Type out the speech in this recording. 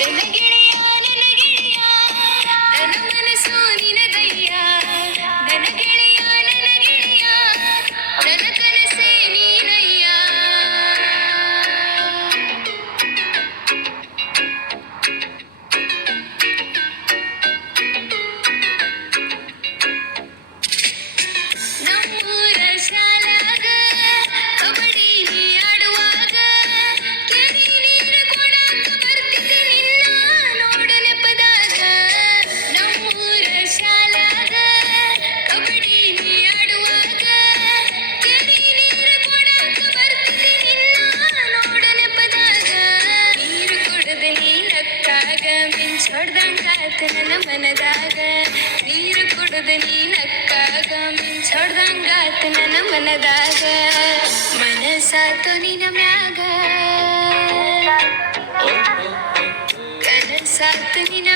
ನನ್ನ ಗೆಳೆಯ ನನ್ನ ಗೆಳೆಯ ನನ್ನ ಮನಸ್ಸು ನಿನದಯ್ಯ ನನ್ನ ಗೆಳೆಯ ನನ್ನ ಗೆಳೆಯ ನನ್ನ ಕನಸೇ ನೀನಯ್ಯ ನಮ್ಮೂರ ಶಾಲಾಗ ಕಬಡ್ಡಿ ನೀ ಆಡುವಾಗ ಕೆರೆ ನೀರು ಕೊಡಾಕ ಬರ್ತಿದ್ದೆ ನಿನ್ನ ನೋಡ ನೆಪದಾಗ ನಮ್ಮೂರ ಶಾಲಾಗ ಕಬಡ್ಡಿ ನೀ ಆಡುವಾಗ ಕೆರೆ ನೀರು ಕೊಡಾಕ ಬರ್ತಿದ್ದೆ ನಿನ್ನ ನೋಡ ನೆಪದಾಗ ನೀರು ಕುಡದ ನೀ ನಕ್ಕಾಗ ಮಿಂಚೊಡ್ದಂಗಾತ ನನ್ನ ಮನದಾಗ ನೀರು ಕುಡದ ನೀ ನಕ್ಕಾಗ ಮಿಂಚೊಡ್ದಂಗಾತ ನನ್ನ ಮನದಾಗ ಮನಸಾತು ನಿನ ಮ್ಯಾಗ ಕನಸಾತು ನಿನ